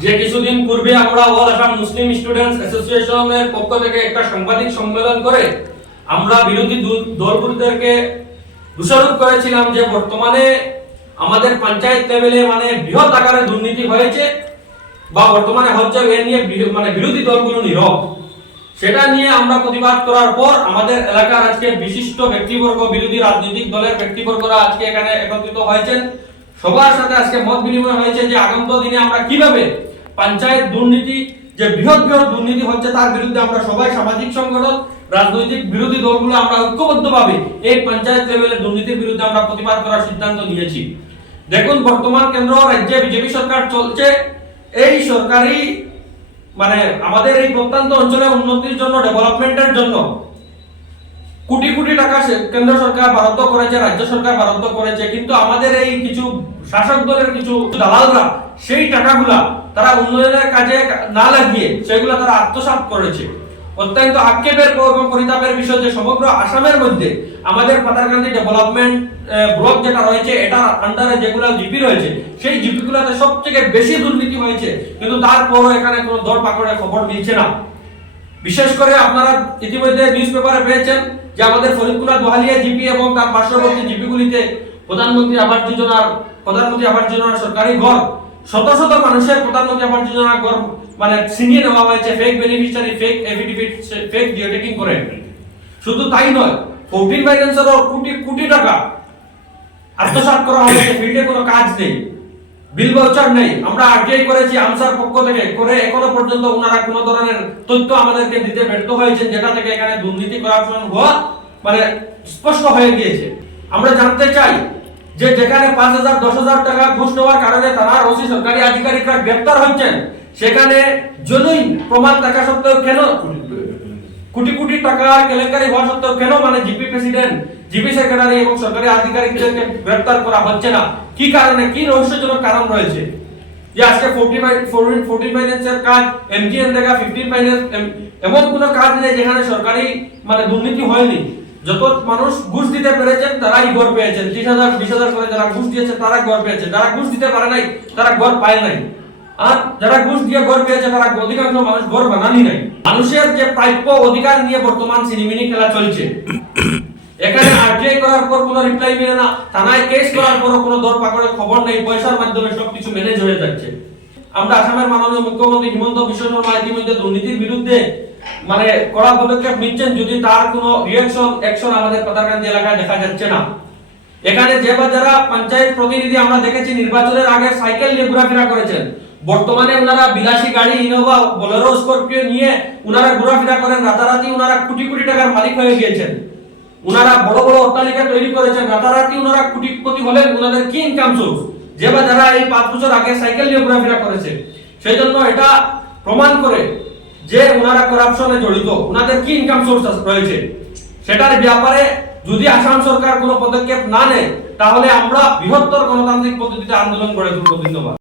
যে কিছুদিন পূর্বে আমরা অল আসাম মুসলিম স্টুডেন্টস অ্যাসোসিয়েশনের পক্ষ থেকে একটা সাংবাদিক সম্মেলন করে আমরা বিরোধী দল- দলগুলোদেরকে দোষারোপ করেছিলাম যে বর্তমানে আমাদের পঞ্চায়েত লেভেলে মানে বৃহৎ আকারে দুর্নীতি হয়েছে বা বর্তমানে হচ্ছে এ নিয়ে মানে বিরোধী দলগুলো নীরব। সেটা নিয়ে আমরা প্রতিবাদ করার পর আমাদের এলাকার আজকে বিশিষ্ট ব্যক্তিবর্গ, বিরোধী রাজনৈতিক দলের ব্যক্তিবর্গরা আজকে এখানে একত্রিত হয়েছেন। সবার সাথে আজকে মত বিনিময় হয়েছে যে আগন্ত দিনে আমরা কীভাবে পঞ্চায়েত দুর্নীতি, যে বৃহৎ বৃহৎ দুর্নীতি হচ্ছে তার বিরুদ্ধে আমরা সবাই সামাজিক সংগঠন, রাজনৈতিক বিরোধী দলগুলো আমরা ঐক্যবদ্ধভাবে এই পঞ্চায়েত লেভেলে দুর্নীতির বিরুদ্ধে আমরা প্রতিবাদ করার সিদ্ধান্ত নিয়েছি। দেখুন, বর্তমান কেন্দ্র রাজ্যে বিজেপি সরকার চলছে। এই সরকারি মানে আমাদের এই প্রত্যন্ত অঞ্চলে উন্নতির জন্য ডেভেলপমেন্টের জন্য কোটি কোটি টাকা কেন্দ্র সরকার বরাদ্দ করেছে, রাজ্য সরকার বরাদ্দ করেছে, কিন্তু আমাদের এই কিছু শাসক দলের কিছু দালালরা সেই টাকাগুলা তারা উন্নয়নের কাজে না লাগিয়ে সেগুলো তারা আত্মসাৎ করেছে। অত্যন্ত আক্ষেপের এবং পরিতাপের বিষয় যে সমগ্র আসামের মধ্যে আমাদের পাতারকান্দি ডেভেলপমেন্ট ব্লক যেটা রয়েছে, এটার আন্ডারে যেগুলো জিপি রয়েছে, সেই জিপি গুলাতে সবথেকে বেশি দুর্নীতি হয়েছে, কিন্তু তারপরও এখানে কোনো দর পাকড়ের খবর মিলছে না। বিশেষ করে আপনারা ইতিমধ্যে নিউজ পেপারে পেয়েছেন যে আমাদের ফরিদপুরা দোহালিয়া জিপি এবং তার পার্শ্ববর্তী জিপিগুলিতে প্রধানমন্ত্রী আবাস যোজনার, প্রধানমন্ত্রী আবাস যোজনার সরকারি ঘর, শত শত মানুষের প্রধানমন্ত্রী আবাস যোজনার ঘর মানে ছিনিয়ে নেওয়া হয়েছে fake beneficiary fake affidavit fake geotagging করে। শুধু তাই নয় ফোরটিন ফাইন্যান্সেরও কোটি কোটি টাকা আত্মসাৎ করা হয়েছে, ফিল্ডে কোনো কাজ নেই। বিল ভাউচার নেই। আমরা আরটিআই করেছি, আমসার পক্ষ থেকে। করে এখনও পর্যন্ত ওনারা কোনো ধরনের তথ্য আমাদেরকে দিতে ব্যর্থ হয়েছেন, যেটা থেকে এখানে দুর্নীতি করাপশন হওয়া মানে স্পষ্ট হয়ে গিয়েছে। আমরা জানতে চাই যে যেখানে পাঁচ হাজার, দশ হাজার টাকা ঘুষ নেওয়ার কারণে থানার ওসি সরকারি আধিকারিকরা গ্রেপ্তার হচ্ছেন, সেখানে জনুইন প্রমাণ থাকা সত্ত্বেও কেন? কোটি কোটি টাকার কেলেঙ্কারি হওয়া সত্ত্বেও কেন? মানে জিপি প্রেসিডেন্ট জিপি সেক্রেটারি এবং সরকারি আধিকারিকদেরকে গ্রেফতার করা হচ্ছে না। কি কারণে? কি রহস্যজনক কারণ রয়েছে? যে আজকে ফাইন্যান্সের কাজ এমজিএন দেখা ফিফটিন ফাইন্যান্স এমন কোনো কাজ নেই যেখানে সরকারি মানে দুর্নীতি হয়নি। যত মানুষ ঘুষ দিতে পেরেছেন, তারাই ঘর পেয়েছেন। ত্রিশ হাজার, বিশ হাজার করে যারা ঘুষ দিয়েছে, তারা ঘর পেয়েছে। যারা ঘুষ দিতে পারে নাই, তারা ঘর পায় নাই। আর যারা ঘুষ দিয়ে ঘর পেয়েছে, তারা অধিকাংশ মানুষ ঘর বানানি নাই। মানুষের যে প্রাপ্য অধিকার নিয়ে বর্তমান সিনেমিনি খেলা চলছে। এখানে আরটিআই করার পর কোনো রিপ্লাই মিলে না, থানায় কেস করার পরও কোনো দর পাকড়ের খবর নেই, পয়সার মাধ্যমে সবকিছু ম্যানেজ হয়ে যাচ্ছে। আমরা আসামের মাননীয় মুখ্যমন্ত্রী হিমন্ত বিশ্ব শর্মা ইতিমধ্যে দুর্নীতির বিরুদ্ধে মানে কড়া পদক্ষেপ নিচ্ছেন যদি তার কোনো রিয়াকশন অ্যাকশন আমাদের পাতারকান্দি এলাকায় দেখা যাচ্ছে না। এখানে যে বা যারা পঞ্চায়েত প্রতিনিধি আমরা দেখেছি, নির্বাচনের আগে সাইকেল নিয়ে ঘোরাফেরা করেছেন। বর্তমানে ওনারা বিলাসী গাড়ি, ইনোভা, বোলেরো, স্করপিও নিয়ে ওনারা ঘোরাফেরা করেন, রাতারাতি ওনারা কোটি কোটি টাকার মালিক হয়ে গিয়েছেন। ওনারা বড় বড় অট্টালিকা তৈরি করেছেন, রাতারাতি ওনারা কোটিপতি হলেন ওনাদের কি ইনকাম সোর্স যে বা যারা এই পাঁচ বছর আগে সাইকেল নিয়ে ঘোরাফেরা করেছে, সেই জন্য এটা প্রমাণ করে যে ওনারা করাপশনে জড়িত। ওনাদের কি ইনকাম সোর্স রয়েছে? সেটার ব্যাপারে যদি আসাম সরকার কোনো পদক্ষেপ না নেয়, তাহলে আমরা বৃহত্তর গণতান্ত্রিক পদ্ধতিতে আন্দোলন গড়ে তুলব। ধন্যবাদ।